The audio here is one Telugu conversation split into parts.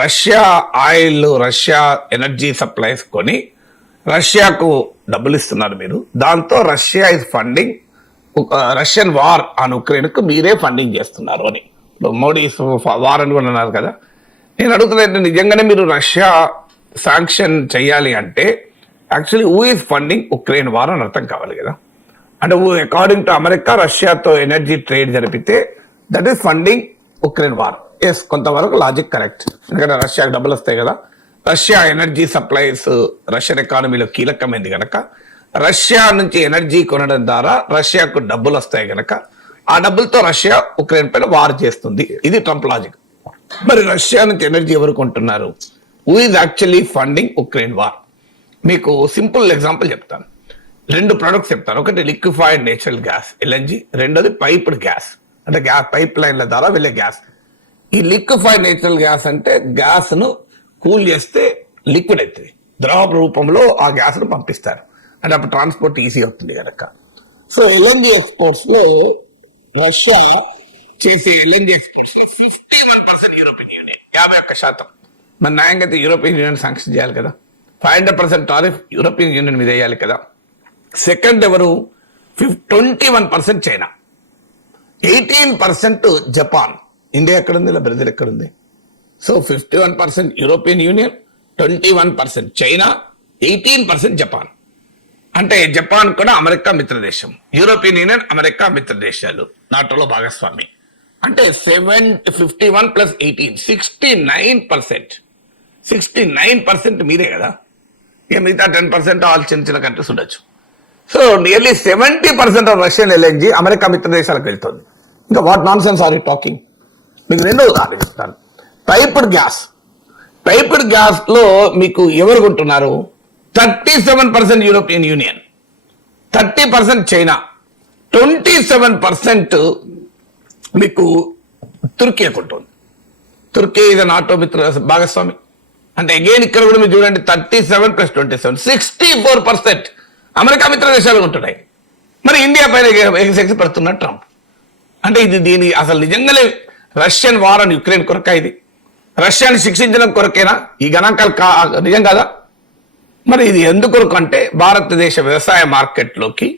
Russia oil, Russia energy supplies కొని రష్యాకు డబ్బులు ఇస్తున్నారు మీరు. దాంతో Russia is funding Russian war on ఉక్రెయిన్కు మీరే ఫండింగ్ చేస్తున్నారు అని మోడీ వార్ అని కూడా అన్నారు కదా. నేను అడుగుతున్నది, నిజంగానే మీరు రష్యా శాంక్షన్ చేయాలి అంటే actually who is funding Ukraine war అని అర్థం కావాలి కదా. అంటే అకార్డింగ్ టు అమెరికా రష్యాతో ఎనర్జీ ట్రేడ్ జరిపితే that is funding Ukraine war. Yes, కొంతవరకు లాజిక్ కరెక్ట్, ఎందుకంటే రష్యాకు డబ్బులు వస్తాయి కదా. రష్యా ఎనర్జీ సప్లైస్ రష్యన్ ఎకానమీలో కీలకమైంది కనుక రష్యా నుంచి ఎనర్జీ కొనడం ద్వారా రష్యాకు డబ్బులు వస్తాయి కనుక ఆ డబ్బులతో రష్యా ఉక్రెయిన్ పైన వార్ చేస్తుంది. ఇది ట్రంప్ లాజిక్. మరి రష్యా నుంచి ఎనర్జీ ఎవరు కొంటున్నారు? Who is actually funding Ukraine war? మీకు సింపుల్ ఎగ్జాంపుల్ చెప్తాను. 2 ప్రొడక్ట్స్ చెప్తాను. ఒకటి లిక్విఫైడ్ నేచురల్ గ్యాస్ ఎల్ఎన్జీ, రెండోది పైప్డ్ గ్యాస్ అంటే పైప్ లైన్ల ద్వారా వెళ్ళే గ్యాస్. ఈ లిక్విఫైడ్ నేచురల్ గ్యాస్ అంటే గ్యాస్ ను కూల్ చేస్తే లిక్విడ్ అవుతుంది, ద్రవ రూపంలో ఆ గ్యాస్ ను పంపిస్తారు, అంటే అప్పుడు ట్రాన్స్పోర్ట్ ఈజీ అవుతుంది కనుక. సో ఎల్ఎన్జీ ఎక్స్పోర్ట్స్ లో రష్యా చేసే ఎల్ఎన్జీ ఎక్స్పోర్ట్స్ 51% యూరోపియన్ యూనియన్, 51%. మన న్యాయంగా అయితే యూరోపియన్ యూనియన్ శాంక్షన్ చేయాలి కదా. 500% టారిఫ్ యూరోపియన్ యూనియన్ మీద వేయాలి కదా. సెకండ్ ఎవరు? 21% చైనా, 18% జపాన్. ఇండియా ఎక్కడుంది, ఇలా బ్రెజిల్ ఎక్కడుంది? So 51% European union, 21% China, 18% Japan. అంటే జపాన్ కూడా అమెరికా మిత్రదేశం, యూరోపియన్ యూనియన్ అమెరికా మిత్రదేశాలు, నాటోలో భాగస్వామి. అంటే 51 + 18 69%. 69% మీరే కదా. ఇక మిగతా 10% ఆల్ చిన్న చిన్న కంట్రీస్ ఉండొచ్చు. So nearly 70% of Russian LNG America మిత్రదేశాలకు వెళ్తుంది. ఇంకా what nonsense are you talking? మీకు 2వ ఉదాహరణ చెప్తాను. Piped gas. పైప్డ్ గ్యాస్ లో మీకు ఎవరు కొంటున్నారు? 37% యూరోపియన్ యూనియన్, 30% చైనా, 27% మీకు తుర్కీ కొంటుంది. తుర్కీ ఇది నాటో మిత్ర భాగస్వామి. అంటే అగైన్ ఇక్కడ కూడా మీరు చూడండి, 37 + 27 64% అమెరికా మిత్ర దేశాలు ఉంటున్నాయి. మరి ఇండియా పైన ఎక్స్ పెడుతున్నారు ట్రంప్. అంటే ఇది దీని అసలు నిజంగానే రష్యన్ వార్ అని యుక్రెయిన్ కొరక, ఇది రష్యాని శిక్షించడం కొరకేనా ఈ గణాంకాలు? నిజం కాదా? మరి ఇది ఎందుకొరకు అంటే భారతదేశ వ్యవసాయ మార్కెట్లోకి,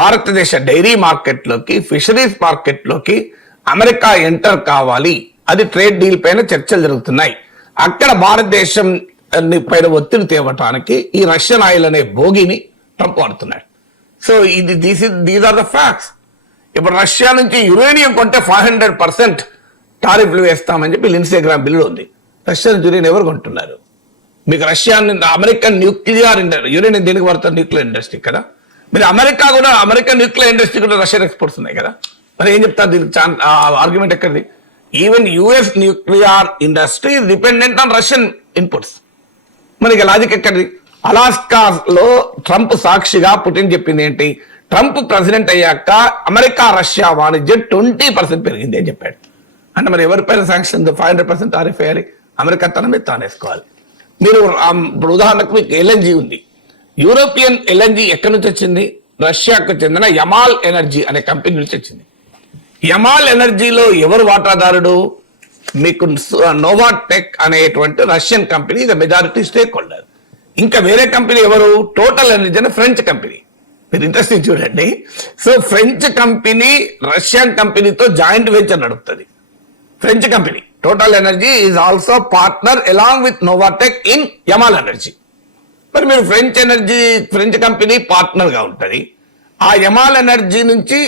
భారతదేశ డైరీ మార్కెట్లోకి, ఫిషరీస్ మార్కెట్లోకి అమెరికా ఎంటర్ కావాలి. అది ట్రేడ్ డీల్ పైన చర్చలు జరుగుతున్నాయి. అక్కడ భారతదేశం పైన ఒత్తిడి తేవటానికి ఈ రష్యన్ ఆయిల్ అనే భోగిని ట్రంప్ వాడుతున్నాడు. సో ఇది దీస్ ఆర్ ద ఫ్యాక్ట్స్. ఇప్పుడు రష్యా నుంచి యురేనియం కొంటే 500% టారిఫ్లు వేస్తామని చెప్పి లిండ్సే గ్రామ్ బిల్లు ఉంది. రష్యా నుంచి యురేనియం ఎవరు కొంటున్నారు? మీకు రష్యా అమెరికన్ న్యూక్లియర్ యురేనియం దేనికి వాడతారు? న్యూక్లియర్ ఇండస్ట్రీ కదా. మీరు అమెరికా కూడా అమెరికన్ న్యూక్లియర్ ఇండస్ట్రీ కూడా రష్యన్ ఎక్స్పోర్ట్స్ ఉన్నాయి కదా. మరి ఏం చెప్తారు దీనికి? ఆర్గ్యుమెంట్ ఎక్కడిది? Even US nuclear industry dependent on Russian inputs. మనకి లాజిక్ ఎక్కడిది? అలాస్కాలో ట్రంప్ సాక్షిగా పుటిన్ చెప్పింది ఏంటి? ట్రంప్ ప్రెసిడెంట్ అయ్యాక అమెరికా రష్యా వాణిజ్యం 20% పెరిగింది అని చెప్పాడు. అంటే మరి ఎవరిపైన శాంక్షన్ 500% టారిఫ్ వేయాలి? అమెరికా తన మీద తానేసుకోవాలి. మీరు ఇప్పుడు ఉదాహరణకు మీకు ఎల్ఎన్జీ ఉంది. యూరోపియన్ ఎల్ఎన్జీ ఎక్కడి నుంచి వచ్చింది? రష్యాకు చెందిన యమాల్ ఎనర్జీ అనే కంపెనీ నుంచి వచ్చింది. యమాల్ ఎనర్జీలో ఎవరు వాటాదారుడు? మీకు నోవాటెక్ అనేటువంటి రష్యన్ కంపెనీ ఇది మెజారిటీ స్టేక్ హోల్డర్. ఇంకా వేరే కంపెనీ ఎవరు? టోటల్ ఎనర్జీ అనే ఫ్రెంచ్ కంపెనీ. మీరు ఇంట్రెస్టింగ్ చూడండి. సో ఫ్రెంచ్ కంపెనీ రష్యన్ కంపెనీతో జాయింట్ వెంచర్ నడుపుతుంది. French company Total Energy is also partner along with Novatek in Yamal energy. మరి మీరు ఫ్రెంచ్ కంపెనీ పార్ట్నర్ గా ఉంటుంది. ఆ యమాల్ ఎనర్జీ నుంచి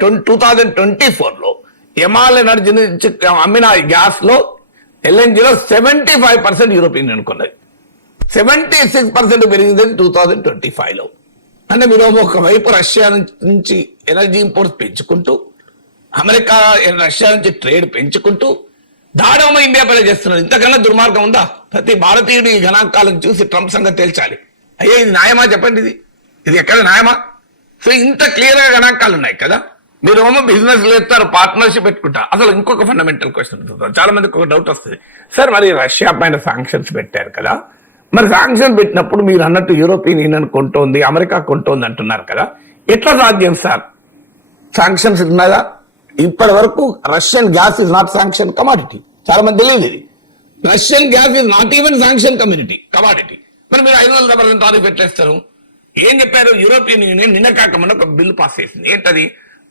2024లో యమాల్ ఎనర్జీ నుంచి అమ్మిన గ్యాస్ లో ఎల్ఎన్జీలో 75% యూరోపియన్ అనుకున్నది, 76% పెరిగింది 2025లో. అంటే మీరు ఒకవైపు రష్యా నుంచి ఎనర్జీ ఇంపోర్ట్స్ పెంచుకుంటూ, అమెరికా రష్యా నుంచి ట్రేడ్ పెంచుకుంటూ దాడమ ఇండియా పైన చేస్తున్నారు. ఇంతకన్నా దుర్మార్గం ఉందా? ప్రతి భారతీయుడు ఈ గణాంకాలను చూసి ట్రంప్ సంగతి తేల్చాలి. అయ్యే ఇది న్యాయమా చెప్పండి, ఇది ఎక్కడ న్యాయమా? సో ఇంత క్లియర్ గా గణాంకాలు ఉన్నాయి కదా. మీరు ఏమో బిజినెస్ లేస్తారు, పార్ట్నర్షిప్ పెట్టుకుంటా. అసలు ఇంకొక ఫండమెంటల్ క్వశ్చన్ చాలా మందికి ఒక డౌట్ వస్తుంది, సార్ మరి రష్యా పైన శాంక్షన్స్ పెట్టారు కదా, మరి శాంక్షన్ పెట్టినప్పుడు మీరు అన్నట్టు యూరోపియన్ యూనియన్ కొంటోంది, అమెరికా కొంటోంది అంటున్నారు కదా, ఎట్లా సాధ్యం సార్? శాంక్షన్స్ ఉన్నాయా? ఇప్పటి వరకు Russian gas is not sanction commodity. చాలా మంది తెలియదు ఇది. Russian gas is not even sanction commodity. మరి మీరు 500% టారిఫ్ పెట్టేస్తారు. ఏం చెప్పారు? యూరోపియన్ యూనియన్ నిన్న కాకమని ఒక బిల్లు పాస్ చేసింది. ఏంటది?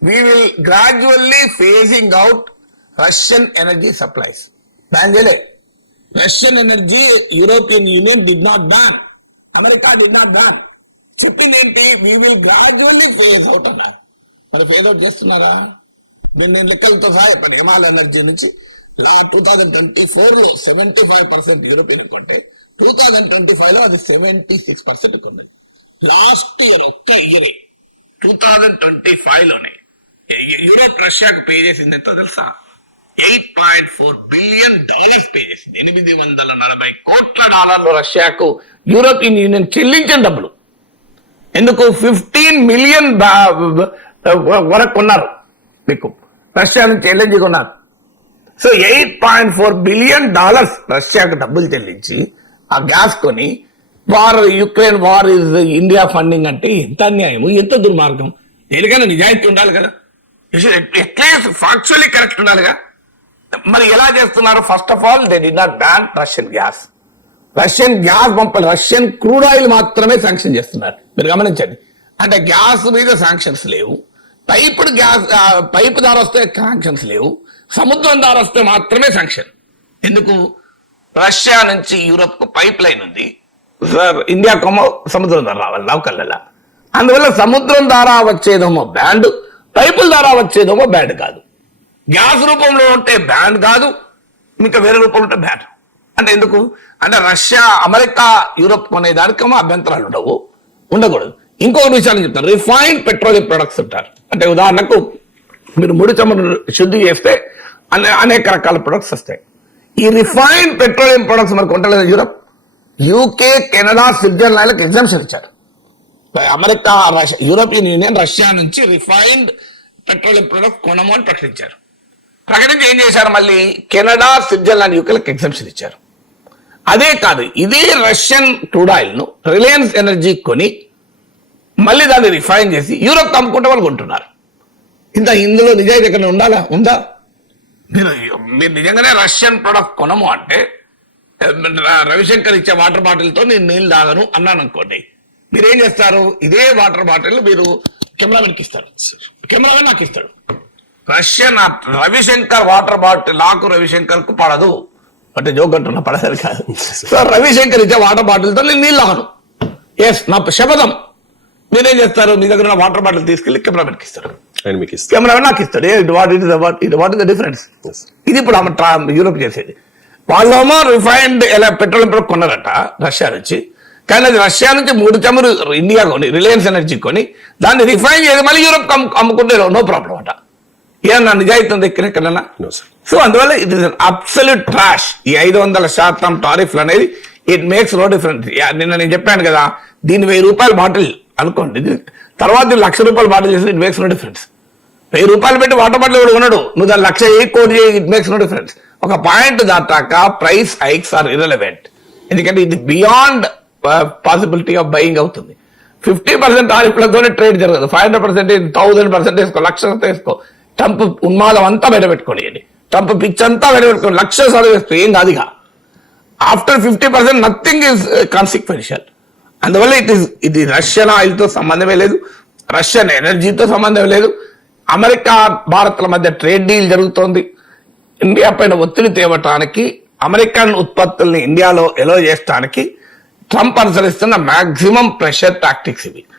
We will gradually phasing out Russian energy supplies. Ban చేయలే. Russian energy European Union did not ban, America did not ban. చెప్పింది ఏంటి? We will gradually phase out అన్నారు. మరి ఫేజ్ అవుట్ చేస్తున్నారా? నేను లెక్కలతో సహా చెప్పాను. హిమాలయ ఎనర్జీ నుంచి 2024 లో 75% యూరోపియన్ కొంటే 2025 లో అది 76% ఉంది. లాస్ట్ ఇయర్ ఒక్క ఇయర్ 2025 లోనే యూరోప్ రష్యాకు పే చేసింది ఎంతో తెలుసా? $8.4 బిలియన్ పే చేసింది. $840 కోట్ల రష్యాకు యూరోపియన్ యూనియన్ చెల్లించిన డబ్బులు. ఎందుకు? 15 మిలియన్ వరకు కొన్నారు. మీకు రష్యా నుంచి ఎల్ఎన్జీ కొన్నారు. సో $8.4 బిలియన్ రష్యాకు డబ్బులు చెల్లించి ఆ గ్యాస్ కొని Ukraine war is India funding అంటే ఎంత అన్యాయము, ఎంత దుర్మార్గం. దేనికైనా నిజాయితీ ఉండాలి కదా, అట్లీస్ట్ ఫ్యాక్చువల్లీ కరెక్ట్ ఉండాలిగా. మరి ఎలా చేస్తున్నారు? First of all they did not ban Russian gas. Russian gas పంపాలి, రష్యన్ క్రూడ్ ఆయిల్ మాత్రమే శాంక్షన్ చేస్తున్నారు. మీరు గమనించండి. అంటే గ్యాస్ మీద శాంక్షన్స్ లేవు, పైపు ద్వారా వస్తే శాంక్షన్స్ లేవు, సముద్రం ద్వారా వస్తే మాత్రమే శాంక్షన్. ఎందుకు? రష్యా నుంచి యూరోప్ కు పైప్ లైన్ ఉంది, ఇండియా కొమ్మ సముద్రం ద్వారా రావాలి నౌకల్లా. అందువల్ల సముద్రం ద్వారా వచ్చేదేమో బ్యాండ్, పైపుల ద్వారా వచ్చేదేమో బ్యాండ్ కాదు. గ్యాస్ రూపంలో ఉంటే బ్యాండ్ కాదు, ఇంకా వేరే రూపంలో ఉంటే బ్యాండ్. అంటే ఎందుకు? అంటే రష్యా అమెరికా యూరోప్ కొనేదానికేమో అభ్యంతరాలు ఉండకూడదు. ఇంకొక విషయాన్ని చెప్తారు, రిఫైన్డ్ పెట్రోలియం ప్రొడక్ట్స్ ఉంటారు. అంటే ఉదాహరణకు మీరు ముడి చమురు శుద్ధి చేస్తే అనేక రకాల ప్రొడక్ట్స్ వస్తాయి. ఈ రిఫైన్డ్ పెట్రోలియం ప్రొడక్ట్స్ మనకు ఉండలేదు యూరోప్. యూకే, కెనడా, స్విట్జర్లాండ్లకు ఎగ్జామ్షన్ ఇచ్చారు. అమెరికా, యూరోపియన్ యూనియన్ రష్యా నుంచి రిఫైన్డ్ పెట్రోలియం ప్రొడక్ట్స్ కొనము అని ప్రకటించారు. ప్రకటించి ఏం చేశారు? మళ్ళీ కెనడా, స్విట్జర్లాండ్, యూకేలకు ఎగ్జామ్షన్ ఇచ్చారు. అదే కాదు, ఇదే రష్యన్ క్రూడ్ ఆయిల్ ను రిలయన్స్ ఎనర్జీ కొని మళ్ళీ దాన్ని రిఫైన్ చేసి యూరోప్ అమ్ముకుంటే వాళ్ళు కొంటున్నారు. ఇందులో నిజాయితీ ఎక్కడ ఉందా? మీరు నిజంగానే రష్యన్ ప్రొడక్ట్ కొనము అంటే రవిశంకర్ ఇచ్చే వాటర్ బాటిల్తో నేను నీళ్ళు తాగను అన్నాను అనుకోండి, మీరేం చేస్తారు? ఇదే వాటర్ బాటిల్ మీరు కెమెరామెన్కి ఇస్తారు, కెమెరామెన్ నాకు ఇస్తాడు. రవిశంకర్ వాటర్ బాటిల్ నాకు రవిశంకర్ కు పడదు అంటే జోక్ అంటున్నా, పడదని కాదు. సో రవిశంకర్ ఇచ్చే వాటర్ బాటిల్తో నేను నీళ్ళు తాగను, ఎస్ నా శపథం. మీరేం చేస్తారు? మీ దగ్గర వాటర్ బాటిల్ తీసుకెళ్లి కెమెరామెన్కి ఇస్తారు, కెమెరామెన్ నాకు ఇస్తాడు. What is the difference? ఇది ఇప్పుడు యూరోప్ చేసేది. వాళ్ళేమో రిఫైన్డ్ పెట్రోలియం ప్రొడక్ట్ కొన్నారట రష్యా నుంచి, కానీ అది రష్యా నుంచి ముడి చమురు ఇండియా కొని, రిలయన్స్ ఎనర్జీ కొని దాన్ని రిఫైన్ చేసి మళ్ళీ యూరోప్ అమ్ముకుంటే నో ప్రాబ్లం అట. ఏమన్నా నిజాయితీ ఉంది ఎక్కడన్నా? సో అందువల్ల ఇట్ ఇస్ అబ్సల్యూట్ ట్రాష్. ఈ 500% టారిఫ్లు అనేది ఇట్ మేక్స్ నో డిఫరెన్స్. నిన్న నేను చెప్పాను కదా, దీన్ని ₹1000 బాటిల్ అనుకోండి, తర్వాత ₹1,00,000 బాటిల్ చేసి ఇట్ మేక్స్ నో డిఫరెన్స్. ₹1000 పెట్టి వాటర్ బాటిల్ కూడా కొనడు, నువ్వు దాన్ని 1,00,000 కోటి ఇట్ మేక్స్ నో డిఫరెన్స్. ఒక పాయింట్ దాటాక ప్రైస్ హైక్స్ ఆర్ ఇర్రెలవెంట్. ఎందుకంటే ఇది బియాండ్ పాసిబిలిటీ ఆఫ్ బయింగ్ అవుతుంది. 50% టారిఫ్లతోనే ట్రేడ్ జరగదు. 500%, 1000% వేసుకో, 1,00,000 వేసుకో. ట్రంప్ ఉన్మాదం అంతా బయట పెట్టుకోండి, ట్రంప్ పిచ్ అంతా బయట పెట్టుకోండి, 1,00,000 వేసుకో, ఏం కాదుగా. After 50% nothing is consequential. అందువల్ల ఇది రష్యన్ ఆయిల్ తో సంబంధమే లేదు, రష్యన్ ఎనర్జీతో సంబంధం లేదు. అమెరికా భారత్ల మధ్య ట్రేడ్ డీల్ జరుగుతోంది. ఇండియా పైన ఒత్తిడి తేవటానికి, అమెరికన్ ఉత్పత్తుల్ని ఇండియాలో ఎలో చేయడానికి ట్రంప్ అనుసరిస్తున్న మాక్సిమం ప్రెషర్ టాక్టిక్స్ ఇవి.